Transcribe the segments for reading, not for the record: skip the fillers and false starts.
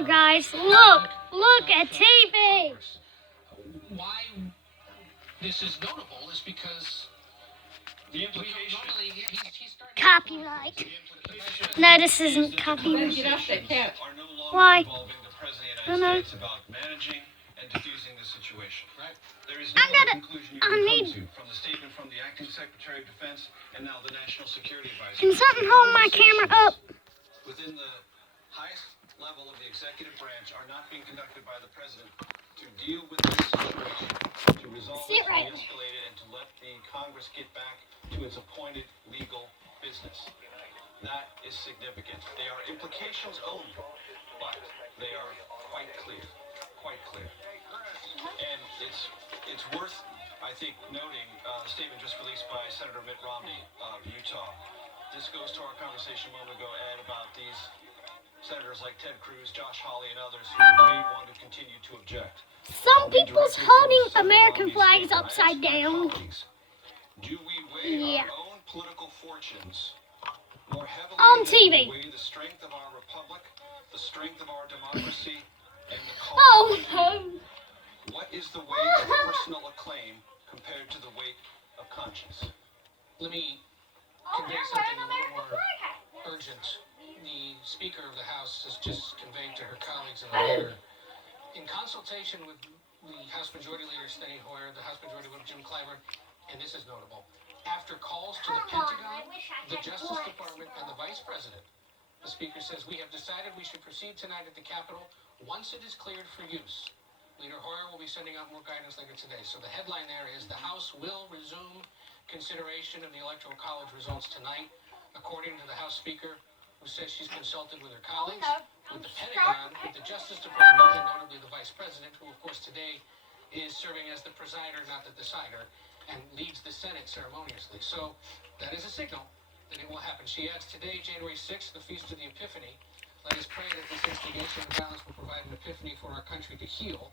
Look, guys, look at TV. Why this is notable is because the implication normally he's copyright. No, this isn't copyright. Get off that couch. Why? I don't know. About managing and diffusing the situation. Right. There is no conclusion you can come to from the statement from the acting Secretary of Defense and now the National Security Advisor. Can something hold my camera up? Within the highest level of the executive branch are not being conducted by the president to deal with this situation, to resolve it, to de-escalate it, and to let the Congress get back to its appointed legal business. That is significant. They are implications only, but they are quite clear. And it's worth, I think, noting a statement just released by Senator Mitt Romney of Utah. This goes to our conversation a moment ago, Ed, about these senators like Ted Cruz, Josh Hawley, and others who may want to continue to object. Some people's holding American flags upside down. Do we weigh our own political fortunes more heavily on than TV? We weigh the strength of our republic, the strength of our democracy, and the cause Oh, What is the weight of personal acclaim compared to the weight of conscience? Let me convey something a little more urgent. The Speaker of the House has just conveyed to her colleagues in the letter, in consultation with the House Majority Leader Steny Hoyer, the House Majority Whip Jim Clyburn, and this is notable, after calls to the Pentagon, the Justice Department, and the Vice President, the Speaker says, we have decided we should proceed tonight at the Capitol once it is cleared for use. Leader Hoyer will be sending out more guidance later today. So the headline there is the House will resume consideration of the Electoral College results tonight, according to the House Speaker, who says she's consulted with her colleagues, with the Pentagon, with the Justice Department, and notably the Vice President, who of course today is serving as the presider, not the decider, and leads the Senate ceremoniously. So that is a signal that it will happen. She adds, today, January 6th, the Feast of the Epiphany. Let us pray that this instigation of violence will provide an epiphany for our country to heal.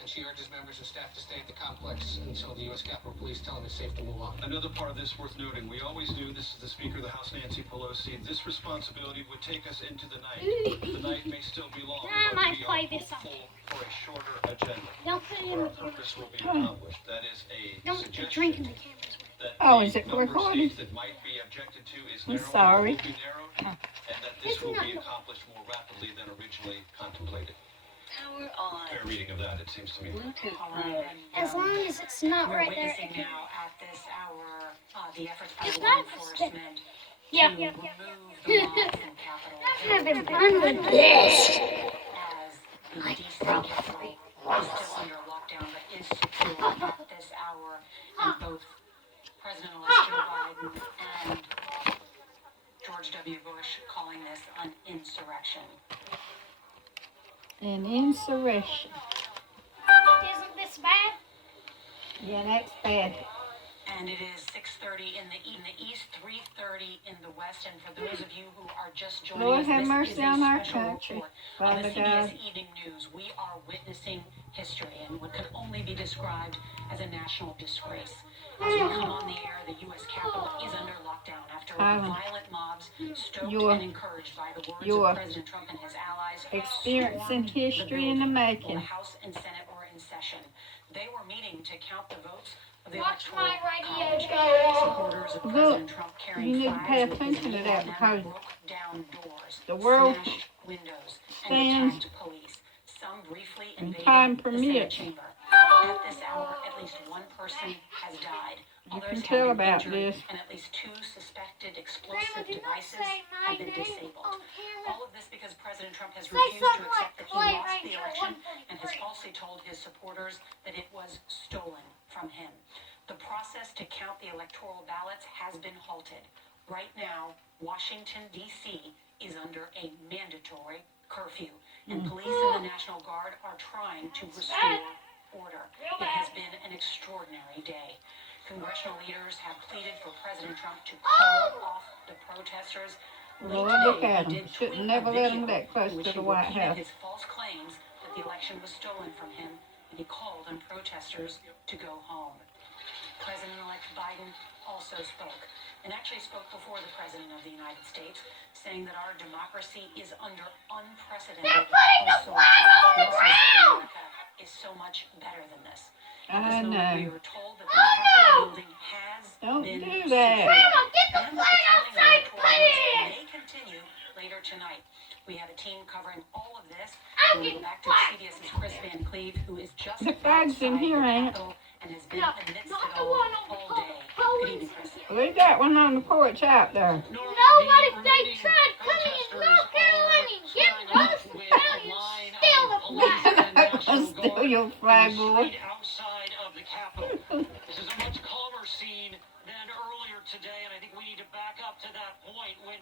And she urges members and staff to stay at the complex until the U.S. Capitol Police tell them it's safe to move on. Another part of this worth noting, we always do, this is the Speaker of the House, Nancy Pelosi, this responsibility would take us into the night. The night may still be long, but we are hopeful for a shorter agenda. Don't put it in Our the purpose will be accomplished. That is a Don't put the suggestion drink in the cameras. that is it the number of recording? states that might be objected to is I'm narrowed, sorry. will be narrowed, and that this will be accomplished more rapidly than originally contemplated. Power on. Fair reading of that, it seems to me. Bluetooth As long as it's not we're right there. witnessing now at this hour the efforts by It's law not enforcement Yeah. to remove the mob from Capitol I'm having fun with this. as the DC Capitol is still under lockdown but is secure at this hour, and both President-elect Joe Biden and George W. Bush calling this an insurrection. An insurrection. Isn't this bad? Yeah, that's bad. And it is 6:30 in the east, 3:30 in the west. And for those of you who are just joining Lord us, have this mercy is a on our special country. report on the Father CBS God. Evening News. We are witnessing history and what could only be described as a national disgrace. As we come on the air, the U.S. Capitol is under lockdown after violent mobs, stoked and encouraged by the words of President Trump and his allies, Experiencing history in the while making. the House and Senate were in session. They were meeting to count the votes of the Watch Electoral my College. radio. Supporters of Look, President Trump you carrying need to pay flags with attention his to name that on them because broke down doors, the world smashed windows, and stands attacked police. Some briefly and invaded time the Senate permits. chamber. At this hour, at least one person has died. You Others can tell have been about injured, this. and at least 2 suspected Grandma, explosive do not devices say my have been name disabled. on camera. All of this because President Trump has Say refused to something accept that like he Play lost the Ranger election and has 143. falsely told his supporters that it was stolen from him. The process to count the electoral ballots has been halted. Right now, Washington, D.C. is under a mandatory curfew, and police and the National Guard are trying to restore order. It has been an extraordinary day. Congressional leaders have pleaded for President Trump to call off the protesters. Lord, Late look today, at he him. did Shouldn't tweet never a let him video that close in which to he the White repeated House. his false claims that the election was stolen from him, and he called on protesters to go home. President-elect Biden also spoke, and actually spoke before the President of the United States, saying that our democracy is under unprecedented much better than this. I At this moment, know. we were told that the Capitol building has Don't been do secured, that. Grandma, get the and that flag the counting of outside, electoral put votes it in. may continue later tonight. We have a team covering all of this. I'm We'll go getting back the to flag. CBS's Chris Van Cleve, who is just The flag's in outside here, the ain't it? Capitol and has been No, amidst not it the all one on the all top. day. How Good is evening, Chris. Leave that one on the porch out there. Nora, No, the what if they remaining tried coming in protesters North Carolina and get are squaring Rose off with County a and line steal of the police flag? and National Steal Guard your in flag, the boy. street outside of the Capitol. This is a much calmer scene than earlier today, and I think we need to back up to that point when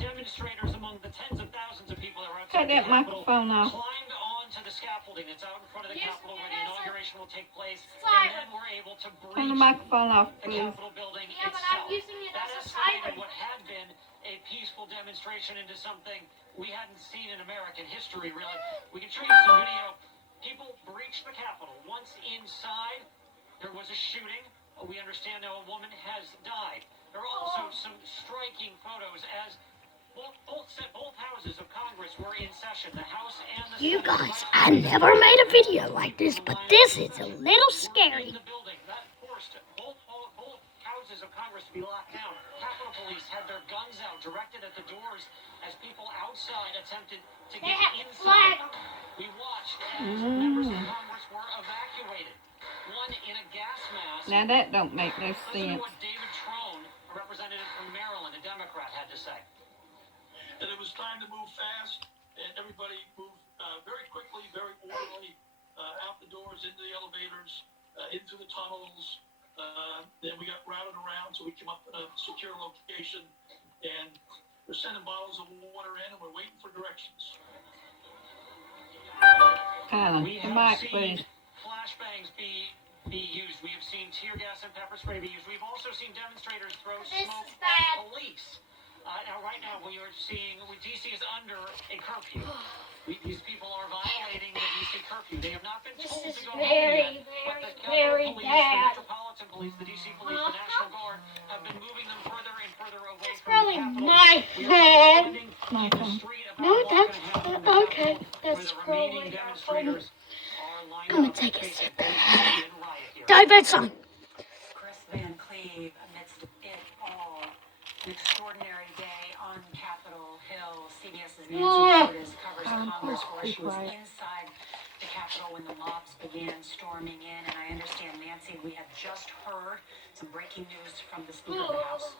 demonstrators among the tens of thousands of people that were outside Cut the that Capitol microphone off. climbed onto the scaffolding that's out in front of the Yes, Capitol where the yes, sir. inauguration will take place, Sorry. and then we're able to Turn the breach microphone off, the please. Capitol building Yeah, but itself. I'm using it That as a escalated siren. what had been a peaceful demonstration into something we hadn't seen in American history, really. We can show you some video. People breached the Capitol. Once inside, there was a shooting. We understand now a woman has died. There are also some striking photos as both houses of Congress were in session. The House and the You Senate. guys, I never made a video like this, but this is a little scary. In the building, that forced both houses of Congress to be locked down. Capitol Police had their guns out, directed at the doors as people outside attempted to They get have inside. flags. We watched as members of Congress were evacuated. One in a gas mask. Now that don't make no Listen to sense. what David Trone, a representative from Maryland, a Democrat, had to say. And it was time to move fast, and everybody moved very quickly, very orderly, out the doors, into the elevators, into the tunnels. Then we got routed around, so we came up in a secure location, and we're sending bottles of water in, and we're waiting for directions. Tyler, We the have mic, seen please. flashbangs be used. We have seen tear gas and pepper spray be used. We've also seen demonstrators throw This smoke is bad. at police. Now, right now, we are seeing DC is under a curfew. These people are violating the DC curfew. They have not been This told is to go home very, yet, but the very, Capitol Police, very the bad. Metropolitan Police, the DC Police, the National Guard have been moving them further and further away That's from probably the Capitol. my We are head. standing in the street about No, a block and a that's half from the okay. Capitol, That's where the probably remaining our demonstrators are lined I'm gonna up take a facing sip. open riot here. David, son. Chris Van Cleve, amidst it all, an extraordinary day on Capitol Hill. CBS's Nancy Curtis covers Congress for us. She was inside the Capitol when the mobs began storming in, and I understand, Nancy, we have just heard some breaking news from the Speaker of the House.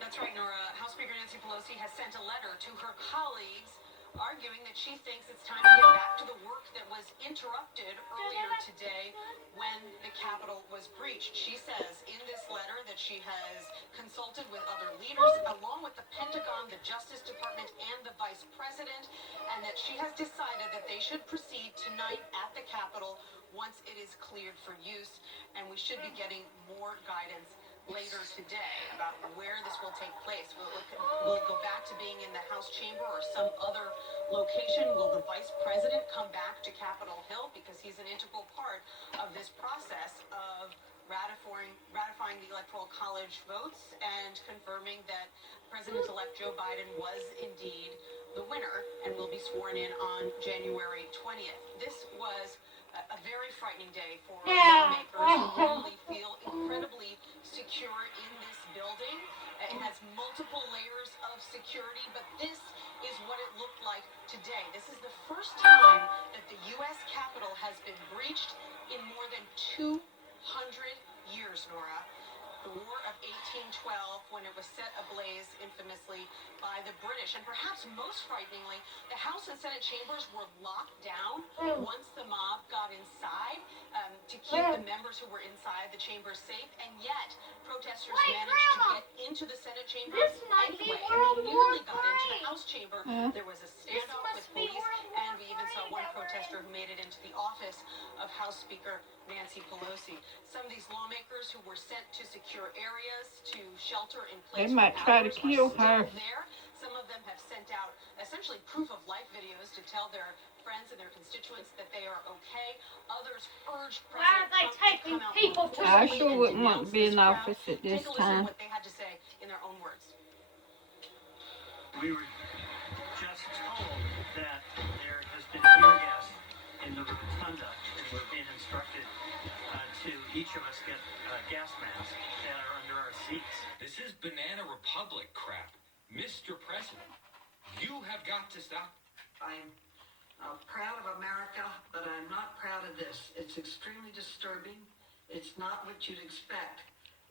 That's right, Nora. House Speaker Nancy Pelosi has sent a letter to her colleagues arguing that she thinks it's time to get back to the work that was interrupted earlier today when the Capitol was breached. She says in this letter that she has consulted with other leaders, along with the Pentagon, the Justice Department, and the Vice President, and that she has decided that they should proceed tonight at the Capitol once it is cleared for use, and we should be getting more guidance later today about where this will take place. Will it go back to being in the House chamber or some other location? Will the Vice President come back to Capitol Hill, because he's an integral part of this process of ratifying the Electoral College votes and confirming that President-elect Joe Biden was indeed the winner and will be sworn in on January 20th. This was a very frightening day for lawmakers who really feel incredibly secure in this building. It has multiple layers of security, but this is what it looked like today. This is the first time that the U.S. Capitol has been breached in more than 200 years, Nora. The War of 1812, when it was set ablaze infamously by the British. And perhaps most frighteningly, the House and Senate chambers were locked down once the mob got inside to keep the members who were inside the chambers safe. And yet, protesters managed to get into the Senate chamber anyway. And they nearly got into the House chamber. There was a standoff with police, and we even saw one protester who made it into the office of House Speaker Nancy Pelosi. Some of these lawmakers who were sent to secure areas to shelter in place. They might try to kill her. There. Some of them have sent out essentially proof of life videos to tell their friends and their constituents that they are okay. Others urged Why are President they Trump to taking come out people more to I forcefully sure and wouldn't want to denounce be in this crowd. office at Take this a listen to time. what they had to say in their own words. We were just told that there has been tear gas in the of conduct, and we're being instructed to each of us get gas masks that are under our seats. This is Banana Republic crap. Mr. President, you have got to stop. I'm proud of America, but I'm not proud of this. It's extremely disturbing. It's not what you'd expect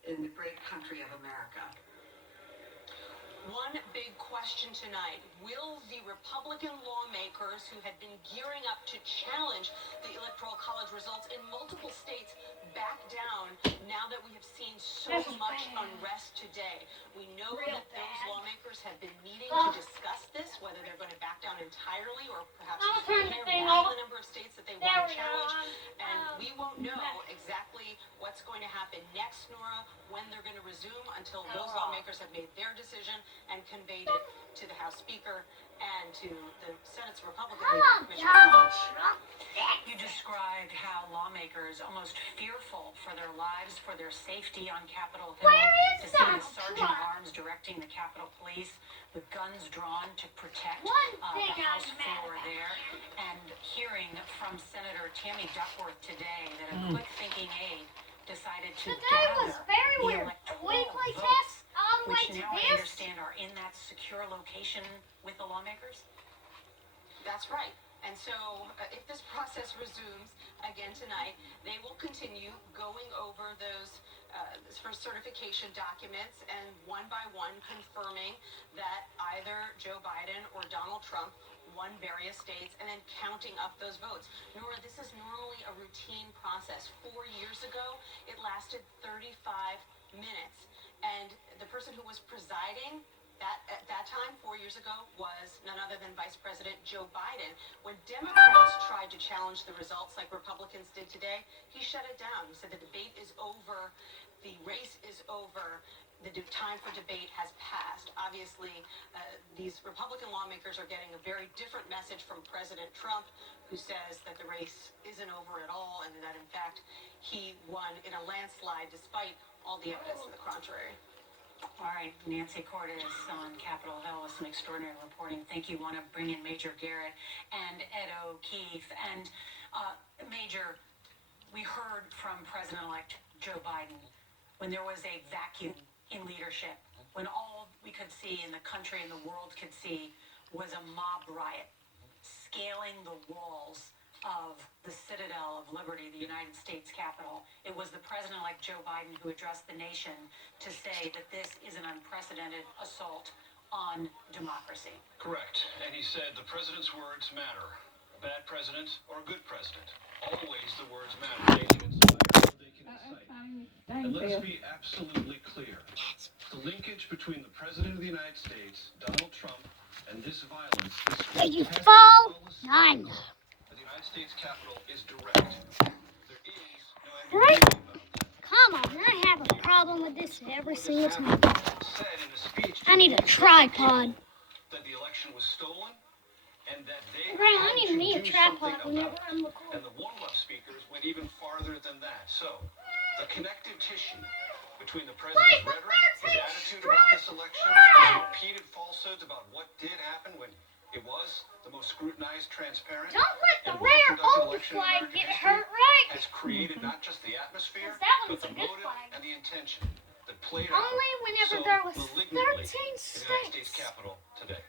in the great country of America. One big question tonight, will the Republican lawmakers who had been gearing up to challenge the Electoral College results in multiple states back down now that we have seen so much unrest today? We know that those lawmakers have been meeting to discuss this, whether they're going to back down entirely or perhaps pare down the number of states that they want to challenge. And we won't know exactly what's going to happen next, Nora, when they're going to resume until those lawmakers have made their decision and conveyed it to the House Speaker and to the Senate's Republican leader, Mitch McConnell. You described how lawmakers, almost fearful for their lives, for their safety on Capitol Hill, to see the Sergeant at Arms directing the Capitol Police with guns drawn to protect the House floor there, and hearing from Senator Tammy Duckworth today that a quick-thinking aide decided to gather the electoral votes, which now I understand are in that secure location with the lawmakers? That's right. And so if this process resumes again tonight, they will continue going over those first certification documents and one by one confirming that either Joe Biden or Donald Trump won various states and then counting up those votes. Nora, this is normally a routine process. 4 years ago, it lasted 35 minutes. And the person who was presiding at that time, 4 years ago, was none other than Vice President Joe Biden. When Democrats tried to challenge the results like Republicans did today, he shut it down. He said the debate is over, the race is over, the time for debate has passed. Obviously, these Republican lawmakers are getting a very different message from President Trump, who says that the race isn't over at all and that, in fact, he won in a landslide despite all the evidence to the contrary. All right, Nancy Cordes on Capitol Hill with some extraordinary reporting. Thank you. Want to bring in Major Garrett and Ed O'Keefe. And Major, we heard from President-elect Joe Biden when there was a vacuum in leadership, when all we could see in the country and the world could see was a mob riot, scaling the walls of the citadel of liberty, the United States Capitol. It was the President-elect Joe Biden who addressed the nation to say that this is an unprecedented assault on democracy. Correct. And he said the president's words matter. A bad president or a good president. Always the words matter. They can inspire or they can incite. And let's be absolutely clear. The linkage between the President of the United States, Donald Trump, and this violence, Did you fall? Nine. The United States Capitol is direct. There is no Right. ambiguity about that. Come on, I have a problem with this every single time. Said in a speech I need a tripod. that the election was stolen and that they Grant, I had need to me a do tripod something whenever about I'm it. recording. And the one-left speakers went even farther than that. So, the connective tissue between the president's rhetoric, his attitude about this election, his repeated falsehoods about what did happen when it was the most scrutinized, transparent, Don't let the and rare well-conducted old election in flag American get history hurt right. has created not just the atmosphere, 'Cause that but one's the a good motive flag. and the intention that played out Only whenever so there was malignantly 13 in the United States states. Capitol today.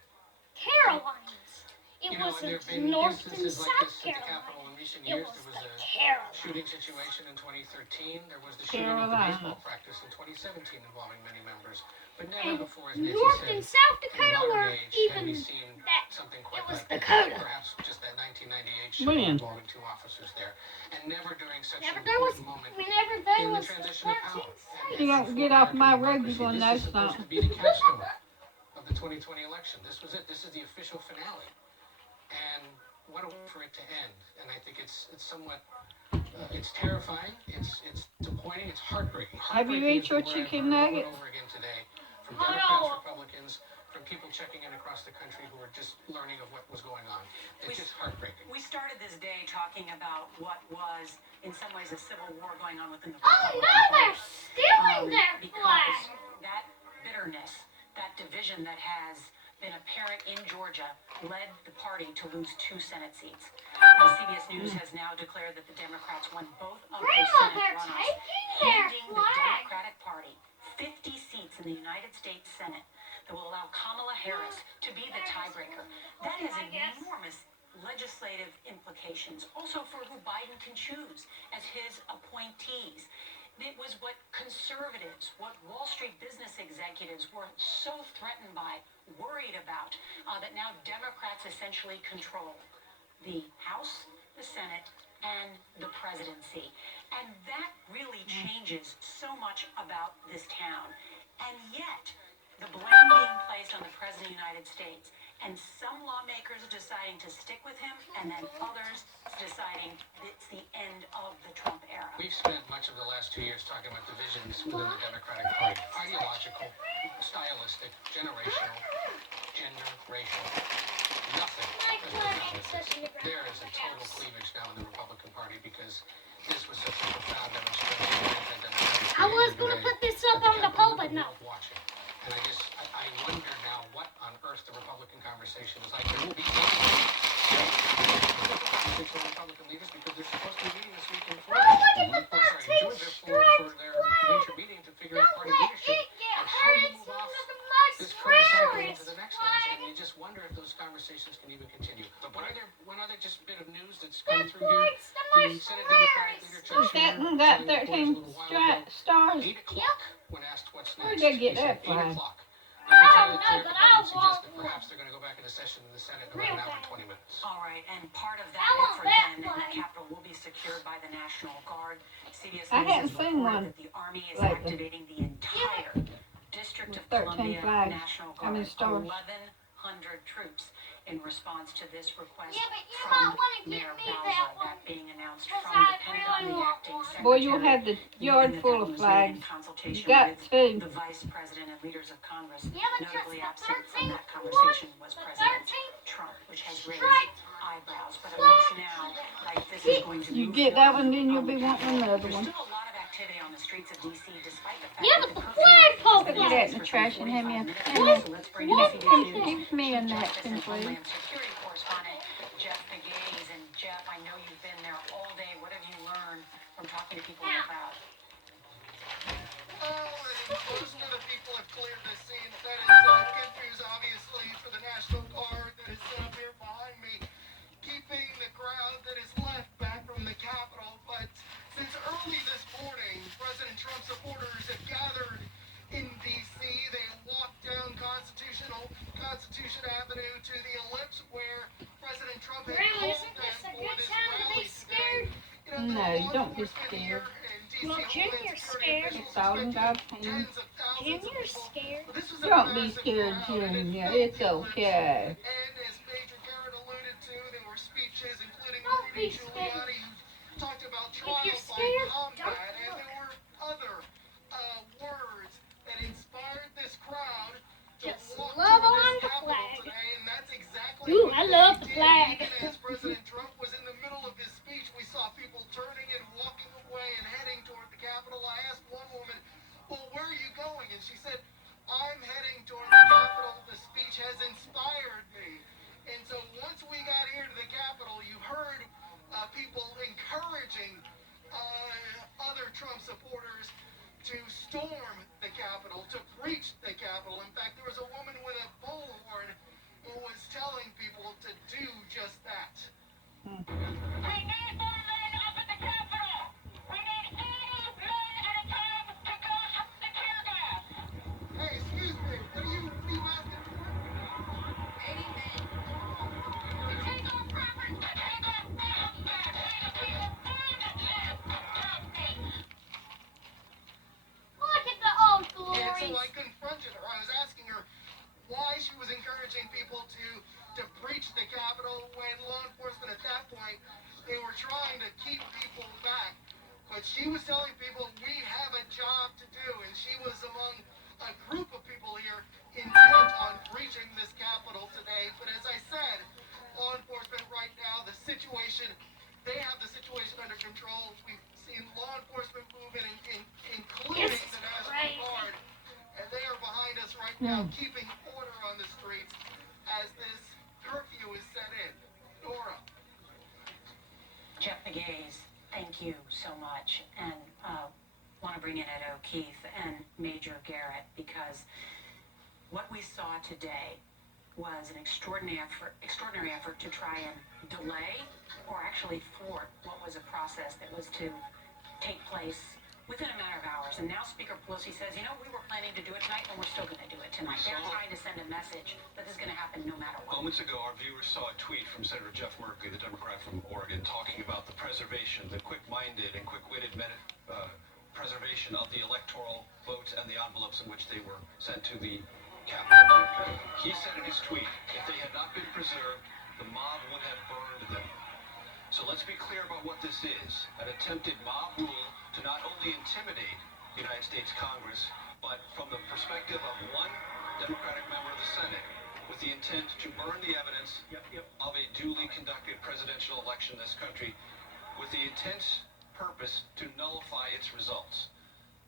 Carolines. It You know, and wasn't there have been North and instances like South this at the Capitol Carolina. in recent It years. was There the was a Carolines. shooting situation in 2013. There was the shooting at the Carolina. baseball practice in 2017 involving many members. But never And before, as Nancy North said, and South in Dakota modern were age, have even we seen that. something quite It was like Dakota. perhaps just that 1998 When? shooting involving 2 officers there. And never during such Never an there was, important moment whenever there in the was transition of 13 power. states. You don't get off my road, you're gonna know This is supposed to something. be the capstone of the 2020 election. This was it. This is the official finale. And what a way for it to end. And I think it's somewhat, it's terrifying, it's disappointing, it's heartbreaking. Have you Heartbreaking ate is your the word I've chicken heard over and nuggets? over again today from Democrats, Republicans, from people checking in across the country who are just learning of what was going on. It's just heartbreaking. We started this day talking about what was, in some ways, a civil war going on within the Oh Republican no, they're Party. stealing that Because flag. that bitterness, that division that has been apparent in Georgia led the party to lose 2 Senate seats. CBS News has now declared that the Democrats won both of their Senate runoffs, handing the Democratic Party 50 seats in the United States Senate that will allow Kamala Harris to be the tiebreaker. That has enormous legislative implications, also for who Biden can choose as his appointees. It was what conservatives, what Wall Street business executives were so threatened by, worried about, that now Democrats essentially control the House, the Senate, and the presidency. And that really changes so much about this town. And yet, the blame being placed on the President of the United States, and some lawmakers deciding to stick with him, and then others deciding it's the end of the Trump era. We've spent much of the last 2 years talking about divisions within the Democratic Party. Ideological, stylistic, generational, gender, racial, nothing has been done. There is a total cleavage now in the Republican Party because this was such a profound demonstration of anti-democratic I was behavior going to today put this that up on the poll, but no. watching. And I wonder now what on earth the Republican conversation is like. There will be conversation with Republican leaders because they're supposed to be meeting this week in Florida. Georgia for their winter meeting to figure out party leadership and how you move off this current cycle into the next one. And you just wonder if those conversations can even continue. But one other just bit of news that's come through here, the Senate Democratic leader Chuck That Schumer one got telling reporters a 13 little while ago, stars. 8 o'clock, when asked what's next, Where'd they get he said that 8 from? o'clock. Let me tell you, the Republicans suggest that perhaps they're going to go back into session in the Senate in about an hour and 20 minutes. All right, and part of that effort then in the Capitol will be secured by the National Guard. CBS I News hadn't has seen reported one that the Army is lately. activating the entire District of 13 Columbia flags. National How many Guard, stars? 1,100 troops in response to this request Yeah, but you from might wanna give Mayor me Bowser. that one, That being announced 'cause from I the Pentagon, really the want acting one. secretary. Boy, you'll have the yard noting that full that of was made in flags. consultation You got with two. the Vice President and leaders of Congress. Yeah, but Notably just the absent from 13th that conversation was the President 13th Trump, which has raised strike. eyebrows. But it looks now like this is going to You move get that forward one, then you'll on the be wanting Capitol. another There's one. still a lot of activity on the streets of D.C. despite the fact Yeah, that but the the curfew flagpole has been Put flag. that in in the place trash for and hand me 45 a minutes. So let's bring in What? CBS News Give me a Chief napkin, Justice and please. Homeland Security correspondent Jeff Pegues. And Jeff, I know you've been there all day. What have you learned from talking to people in the crowd? Most of the people have cleared the scene. That is good news, obviously, for the National Guard that is set up here behind me, keeping the crowd that is left back from the Capitol. But since early this morning, President Trump supporters have gathered in D.C. They walked down Constitution Avenue to the ellipse where President Trump had Grandma, called isn't them this a for good this time to rally be today. scared? You know, No, the law don't be enforcement scared. here in D.C. Well, Homeland Junior's Security scared. officials It's all in God's expecting hands. tens of thousands of Junior's people. scared. But this is a Don't be massive scared, crowd, and it Junior. filled It's the ellipse. okay. And as Major Garrett alluded to, there were speeches, including Don't Rudy be scared. Giuliani, who talked about trial you're by scared, combat, don't and look. there were other words that inspired this crowd to Just walk love to on this the Capitol flag. today, and that's exactly Ooh, what I they love the did. flag. Even as President Trump was in the middle of his speech, we saw people turning and walking away and heading toward the Capitol. I asked one woman, well, where are you going? And she said, I'm heading toward the Capitol. The speech has inspired me. And so once we got here to the Capitol, you heard people encouraging other Trump supporters to storm the Capitol, to breach the Capitol. In fact, there was a woman with a bullhorn who was telling people to do just that. We need more men up at the Capitol. We need 80 men at a time to go up the tear gas. Hey, excuse me, what are you asking for? 80 men. To take our property, to take our freedom back. We will find a chance to stop me. Look at the old And so glories. I confronted her. I was asking her why she was encouraging people to breach the Capitol when law enforcement at that point, they were trying to keep people back. But she was telling people, we have a job to do. And she was among a group of people here intent on breaching this Capitol today. But as I said, law enforcement right now, the situation, they have the situation under control. We've seen law enforcement moving, including This is the National crazy. Guard. And they are behind us right now, keeping order on the streets as this curfew is set in. Nora. thank you so much, and want to bring in Ed O'Keefe and Major Garrett, because what we saw today was an extraordinary effort to try and delay or actually thwart what was a process that was to take place within a matter of hours. And now Speaker Pelosi says, you know, we were planning to do it tonight, and we're still going to do it tonight. They're trying to send a message that this is going to happen no matter what. Moments ago, our viewers saw a tweet from Senator Jeff Merkley, the Democrat from Oregon, talking about the preservation, the quick-minded and quick-witted preservation of the electoral votes and the envelopes in which they were sent to the Capitol. He said in his tweet, if they had not been preserved, the mob would have burned them. So let's be clear about what this is. An attempted mob rule to not only intimidate the United States Congress, but from the perspective of one Democratic member of the Senate, with the intent to burn the evidence of a duly conducted presidential election in this country, with the intense purpose to nullify its results.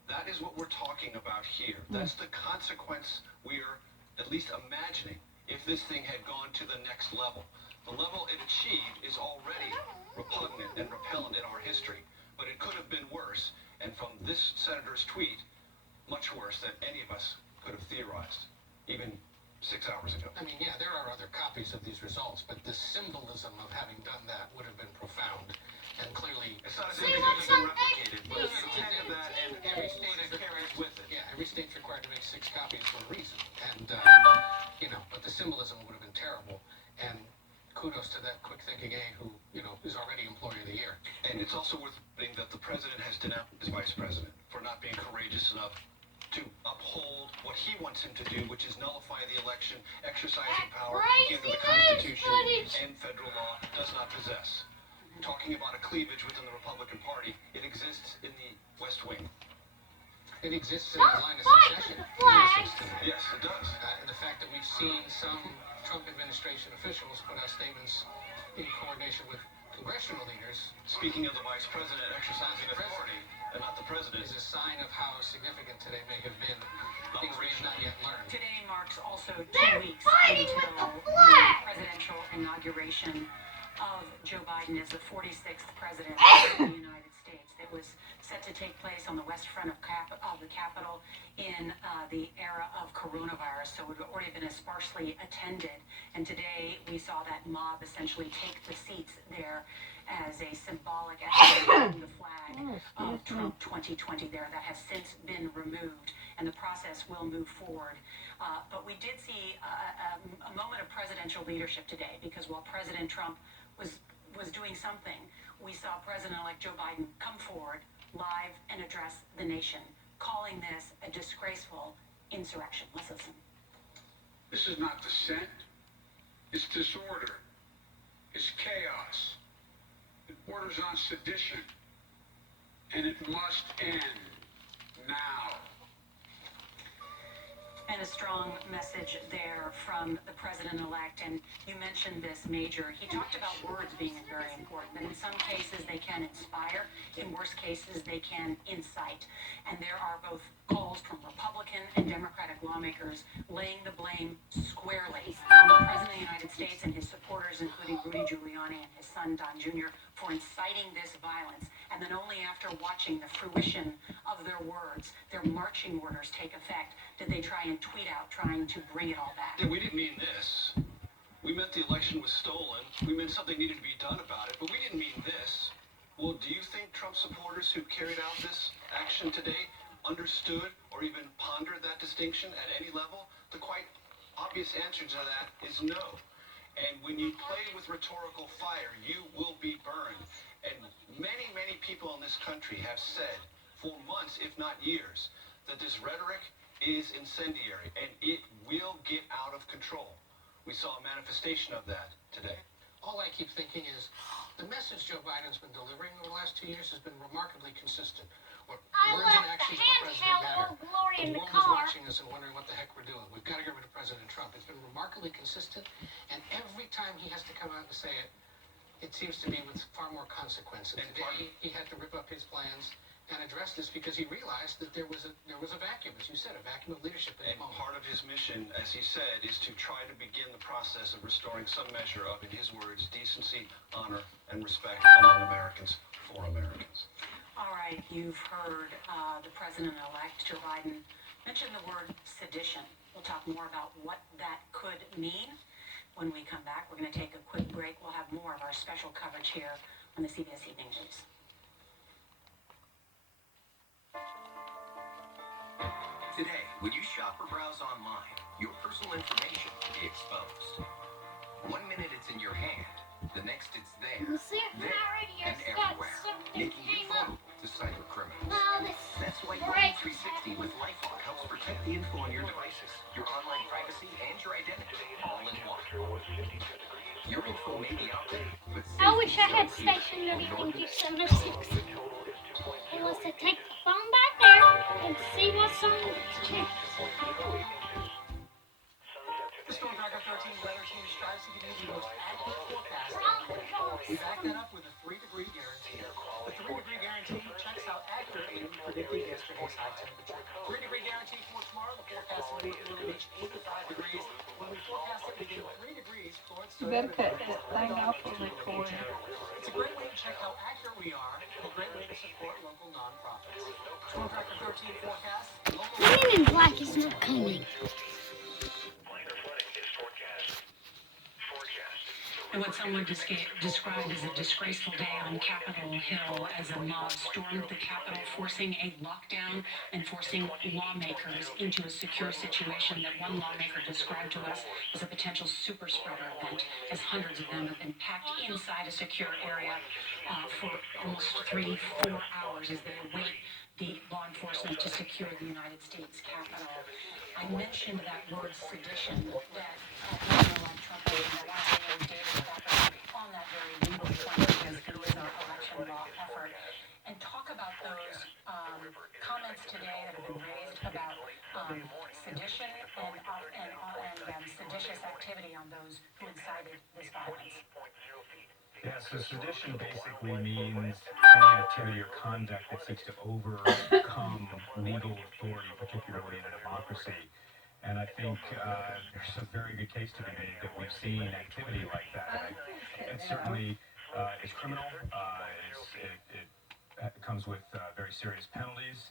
That is what we're talking about here. That's the consequence we're at least imagining if this thing had gone to the next level. The level it achieved is already repugnant and repellent in our history, but it could have been worse, and from this senator's tweet, much worse than any of us could have theorized, even 6 hours ago. I mean, yeah, there are other copies of these results, but the symbolism of having done that would have been profound, and clearly... It's not as if it could have been replicated, but the intent of that, and every state carries with it. Yeah, every state's required to make 6 copies for a reason, and, you know, but the symbolism would have been terrible, and kudos to that quick-thinking aide who, you know, is already Employee of the Year. And it's also worth noting that the president has denounced his vice president for not being courageous enough to uphold what he wants him to do, which is nullify the election, exercising power given the Constitution and federal law does not possess. Talking about a cleavage within the Republican Party, it exists in the West Wing. It exists in the line of succession in the system. Yes, it does. The fact that we've seen some Trump administration officials put out statements in coordination with congressional leaders. Speaking of the vice president exercising authority and not the president, is a sign of how significant today may have been. Things we have not yet learned. Today marks also 2 weeks until the presidential inauguration of Joe Biden as the 46th president of the United States. It was set to take place on the west front of the Capitol in the era of coronavirus, so it had already been sparsely attended. And today we saw that mob essentially take the seats there as a symbolic act of the flag of Trump 2020 there. That has since been removed, and the process will move forward. But we did see a moment of presidential leadership today, because while President Trump was doing something, we saw President-elect Joe Biden come forward live and address the nation, calling this a disgraceful insurrection. Let's listen. This is not dissent. It's disorder. It's chaos. It borders on sedition. And it must end now. And a strong message there from the president-elect. And you mentioned this, Major. He talked about words being very important. That in some cases they can inspire. In worse cases they can incite. And there are both calls from Republican and Democratic lawmakers laying the blame squarely on the President of the United States and his supporters, including Rudy Giuliani and his son Don Jr., for inciting this violence. And then only after watching the fruition of their words, their marching orders take effect, did they try and tweet out trying to bring it all back. Yeah, we didn't mean this. We meant the election was stolen. We meant something needed to be done about it, but we didn't mean this. Well, do you think Trump supporters who carried out this action today understood or even pondered that distinction at any level? The quite obvious answer to that is no. And when you play with rhetorical fire, you will be burned. And many, many people in this country have said for months, if not years, that this rhetoric is incendiary and it will get out of control. We saw a manifestation of that today. All I keep thinking is the message Joe Biden's been delivering over the last 2 years has been remarkably consistent. What words and actions of the president matter. The world is watching us and wondering what the heck we're doing. We've got to get rid of President Trump. It's been remarkably consistent, and every time he has to come out and say it, it seems to be with far more consequence. And today he had to rip up his plans and address this because he realized that there was a vacuum, as you said, a vacuum of leadership. And part of his mission, as he said, is to try to begin the process of restoring some measure of, in his words, decency, honor, and respect among Americans for Americans. All right, you've heard the president-elect, Joe Biden, mention the word sedition. We'll talk more about what that could mean when we come back. We're going to take a quick break. We'll have more of our special coverage here on the CBS Evening News. Today, when you shop or browse online, your personal information can be exposed. 1 minute it's in your hand, the next it's there, there, and everywhere, making you vulnerable to cyber criminals. That's why Norton 360 with LifeLock helps protect the info on your devices, your online privacy, and your identity, all in one. Your info may be out there, but I wish I had stationary Thank You 706. Unless I take the phone back there and see what's on the chip. The Storm Tracker 13 weather team strives to give you the most accurate forecast. We back that up with a 3-degree guarantee. The 3-degree guarantee checks how accurately we predicted yesterday's high temperature. 3-degree guarantee for tomorrow. The forecast will reach 85 degrees. When we forecast it within 3 degrees, Florence. You better cut that thing off the record. It's a great way to check how accurate we are, and a great way to support local nonprofits. Storm Tracker 13 forecast. Men in Black is not coming. And what someone described as a disgraceful day on Capitol Hill as a mob stormed the Capitol, forcing a lockdown and forcing lawmakers into a secure situation that one lawmaker described to us as a potential super spreader event, as hundreds of them have been packed inside a secure area for almost 3-4 hours as they await the law enforcement to secure the United States Capitol. I mentioned that word sedition that President-elect Trump and David Becker on that very legal point because it is our election law effort, and talk about those comments today that have been raised about sedition and seditious activity on those who incited this violence. Yeah, so sedition basically means any activity or conduct that seeks to overcome legal authority, particularly in a democracy. And I think there's a very good case to be made that we've seen activity like that. It certainly is criminal. It comes with very serious penalties.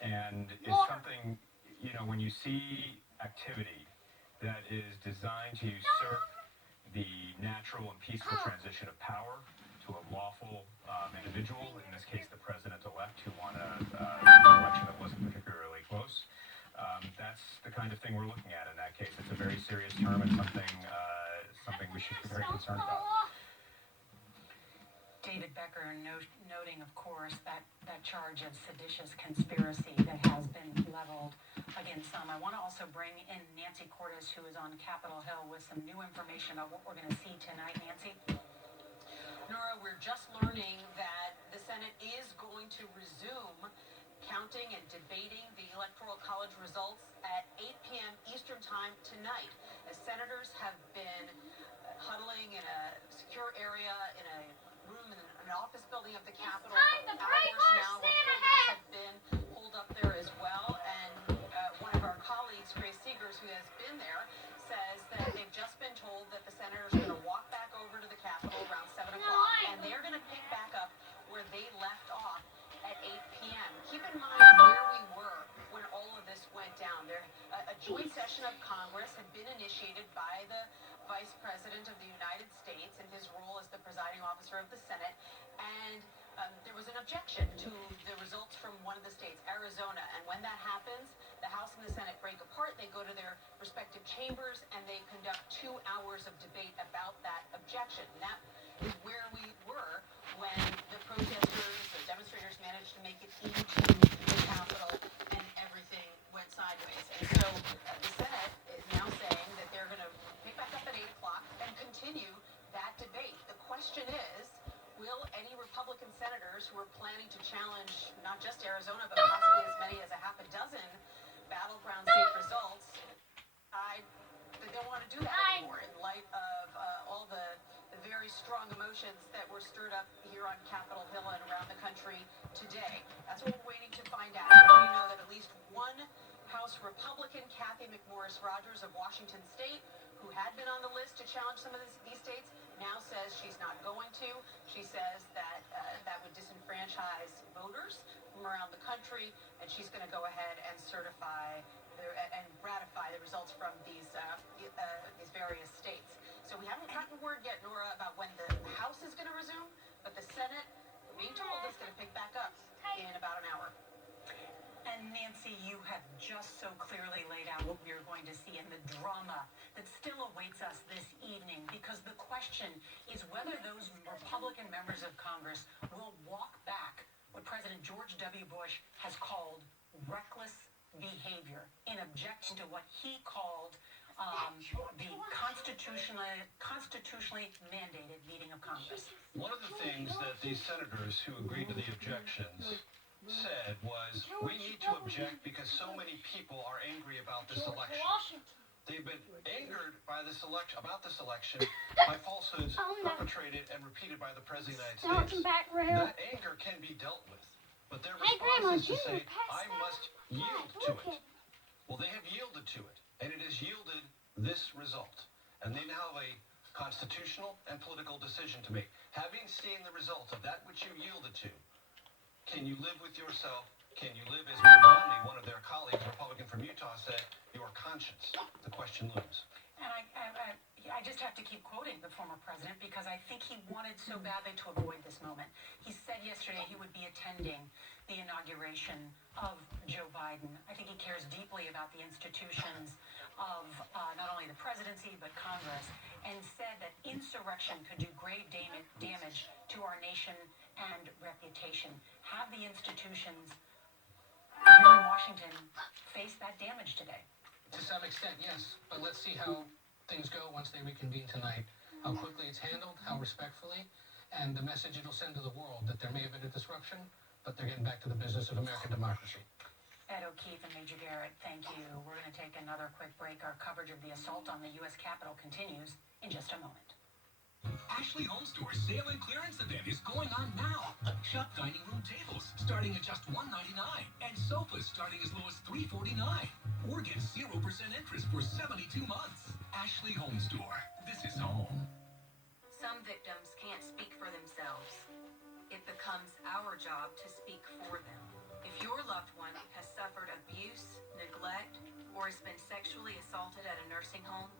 And it's something, you know, when you see activity that is designed to usurp the natural and peaceful transition of power to a lawful individual, in this case the president-elect, who won an election that wasn't particularly close. That's the kind of thing we're looking at in that case. It's a very serious term and something we should be very concerned about. David Becker noting, of course, that charge of seditious conspiracy that has been leveled against some. I want to also bring in Nancy Cordes, who is on Capitol Hill, with some new information about what we're going to see tonight. Nancy? Nora, we're just learning that the Senate is going to resume counting and debating the Electoral College results at 8 p.m. Eastern Time tonight, as senators have been huddling in a secure area in a room in an office building of the Capitol for hours now. Reporters have been pulled up there as well, and one of our colleagues, Grace Seegers, who has been there, says that they've just been told that the senators are going to walk back over to the Capitol around 7 o'clock, and they're going to pick back up where they left off at 8 p.m. Keep in mind where we were when all of this went down. A joint session of Congress had been initiated by the Vice President of the United States in his role as the presiding officer of the Senate, and there was an objection to the results from one of the states, Arizona, and when that happens, the House and the Senate break apart, they go to their respective chambers, and they conduct 2 hours of debate about that objection. And that is where we were when the protesters, the demonstrators managed to make it into the Capitol, and everything went sideways. And so the Senate is now saying that they're going to pick back up at 8 o'clock and continue that debate. The question is, will any Republican senators who are planning to challenge not just Arizona, but possibly as many as a half a dozen battleground state results, they don't want to do that anymore in light of all the very strong emotions that were stirred up here on Capitol Hill and around the country today. That's what we're waiting to find out. We already know that at least one House Republican, Kathy McMorris Rodgers of Washington State, who had been on the list to challenge some of these states, now says she's not going to. She says that country, and she's going to go ahead and certify and ratify the results from these various states. So we haven't gotten word yet, Nora, about when the House is going to resume, but the Senate, we're being told, is going to pick back up in about an hour. And Nancy, you have just so clearly laid out what we are going to see in the drama that still awaits us this evening, because the question is whether those Republican members of Congress will walk back what President George W. Bush has called reckless behavior in objection to what he called the constitutionally mandated meeting of Congress. One of the things that these senators who agreed to the objections said was, we need to object because so many people are angry about this election. They've been angered by this election, about this election, by falsehoods perpetrated and repeated by the President of the United States. That anger can be dealt with, but their response is to say, I must yield to it. Well, they have yielded to it, and it has yielded this result. And they now have a constitutional and political decision to make. Having seen the results of that which you yielded to, can you live with yourself? Can you live, as Mitt Romney, one of their colleagues, Republican from Utah, said, your conscience? The question looms. And I just have to keep quoting the former president, because I think he wanted so badly to avoid this moment. He said yesterday he would be attending the inauguration of Joe Biden. I think he cares deeply about the institutions of not only the presidency but Congress, and said that insurrection could do grave damage to our nation and reputation. Have the institutions here in Washington face that damage today? To some extent, yes. But let's see how things go once they reconvene tonight. How quickly it's handled, how respectfully, and the message it'll send to the world that there may have been a disruption, but they're getting back to the business of American democracy. Ed O'Keefe and Major Garrett, thank you. We're going to take another quick break. Our coverage of the assault on the U.S. Capitol continues in just a moment. Ashley Home Store's sale and clearance event is going on now. Shop dining room tables starting at just $199 and sofas starting as low as $349. Or get 0% interest for 72 months. Ashley Home Store. This is home. Some victims can't speak for themselves. It becomes our job to speak for them. If your loved one has suffered abuse, neglect, or has been sexually assaulted at a nursing home,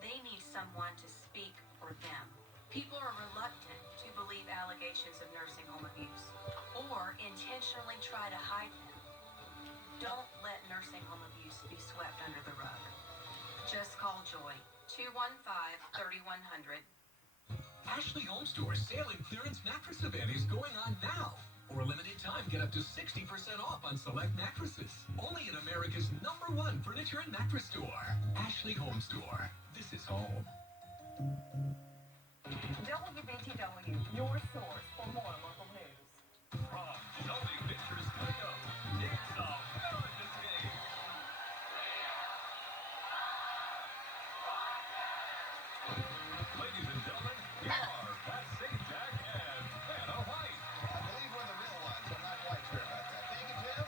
they need someone to speak for them. People are reluctant to believe allegations of nursing home abuse or intentionally try to hide them. Don't let nursing home abuse be swept under the rug. Just call Joy, 215-3100. Ashley Home Store's sale and clearance mattress event is going on now. For a limited time, get up to 60% off on select mattresses. Only in America's #1 furniture and mattress store. Ashley Home Store. This is home. WBTW, your source for more local news. From Shelby Pictures Studios, it's a America's Game. Ladies and gentlemen, here are Pat Sajak and Vanna White. I believe we're the real ones. I'm not quite sure about that. Thank you, Jim.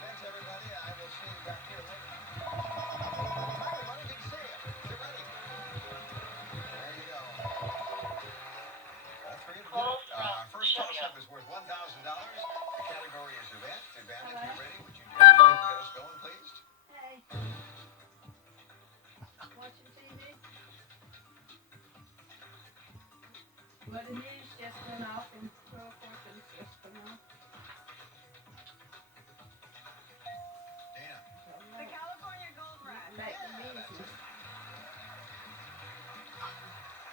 Thanks, everybody. I will see you back here later. Hi, everybody. Good to see you. Get ready. There you go. All three of them. First toss-up is worth $1,000. The category is event. Vanna, if you're ready, would you just get us going, please? Hey. Watching TV? Well, the news just went off and 12 seconds just went off. Damn. The California Gold Rush. Like the news.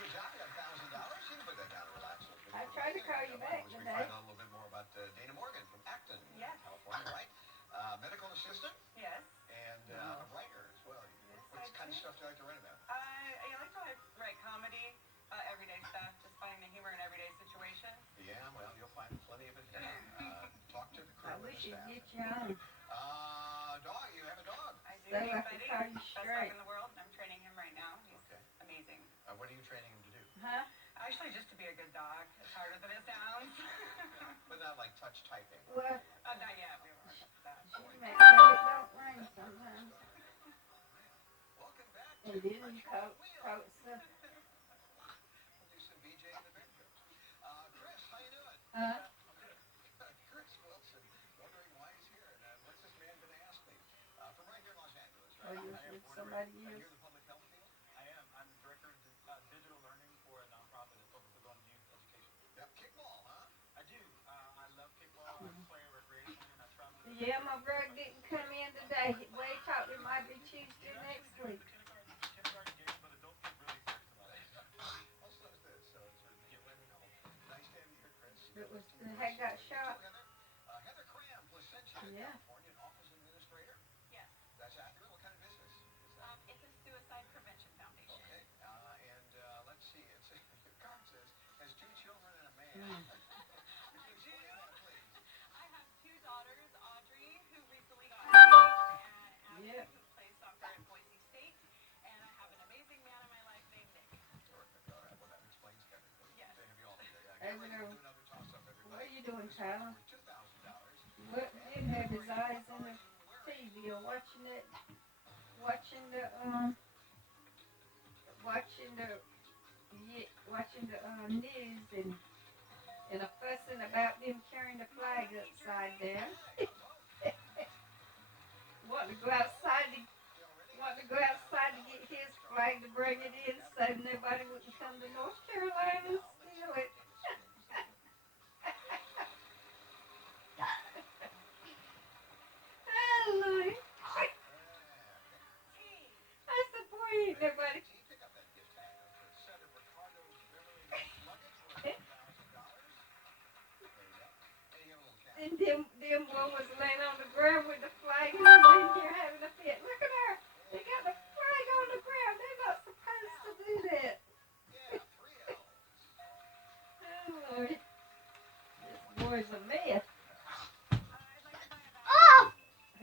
Good job. You got $1,000. You can put that down and relax a little bit. I tried to call you back Once we today. find out a little bit more about Dana Morgan from Acton, Yes. California, right? Medical assistant Yes. and a writer as well. What kind of stuff do you like to write about? I like to write comedy, everyday stuff, just finding the humor in everyday situations. Yeah, well, you'll find plenty of it here. Talk to the crew I and wish the you'd staff. get you on. Dog, you have a dog. I do. So Big I could Buddy, call you best dog straight. in the world, and I'm training him right now. He's Okay. amazing. What are you training him to do? Huh? Actually, just to be a good dog. It's harder than it sounds. But not like touch typing. Well, Not yet. We were working on that. she makes sure it don't rain sometimes. Welcome back And to then coats the We'll do some BJ and the Bear jokes. Chris, how you doing? huh? Chris Wilson, wondering why is he or you're with somebody else? I am. I'm director of digital learning for a nonprofit that focuses on youth education. Yep, kickball, huh? I do. I love kickball. I play recreation. I travel. Yeah, my brother didn't come in today. Way talked it might be Tuesday next week. Kindergarten games, but adults get really serious about it. Also is this, so you let me know. Nice to have you here, Chris. It was the head got shot. Heather Cram, Placentia, Yeah. California, an office administrator. Yes. That's accurate. What kind of business is that? It's a suicide prevention foundation. Okay. And let's see. It's your card says has 2 children and a man. Mm. Would you explain that, please? I have 2 daughters, Audrey, who recently got engaged, and Ashley, who plays soccer at Boise State, and I have an amazing man in my life named Nick. Terrific. All right. Well, that explains everything. Yes. Good to have you all today. Hey, Get ready Will. to do another toss-up, everybody. What are you doing, Tyler? $2,000. What didn't have his eyes on the TV or watching the news and a fussing about them carrying the flag upside down. wanting to go outside to get his flag to bring it in so nobody wouldn't come to North Carolina and steal it. Oh, Lordy. I said, boy, ain't nobody. And them boy was laying on the ground with the flag and was in here having a fit. Look at her. They got the flag on the ground. They're not supposed to do that. Oh, Lord. This boy's a mess. Oh!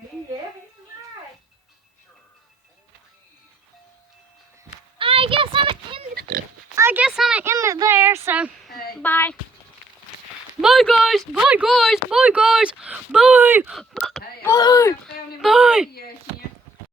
Yeah, he's right. I guess I'm gonna end it there, so Hey. bye. Bye guys, bye guys, bye guys, bye. Hey, Bye. I found him Bye. on video here.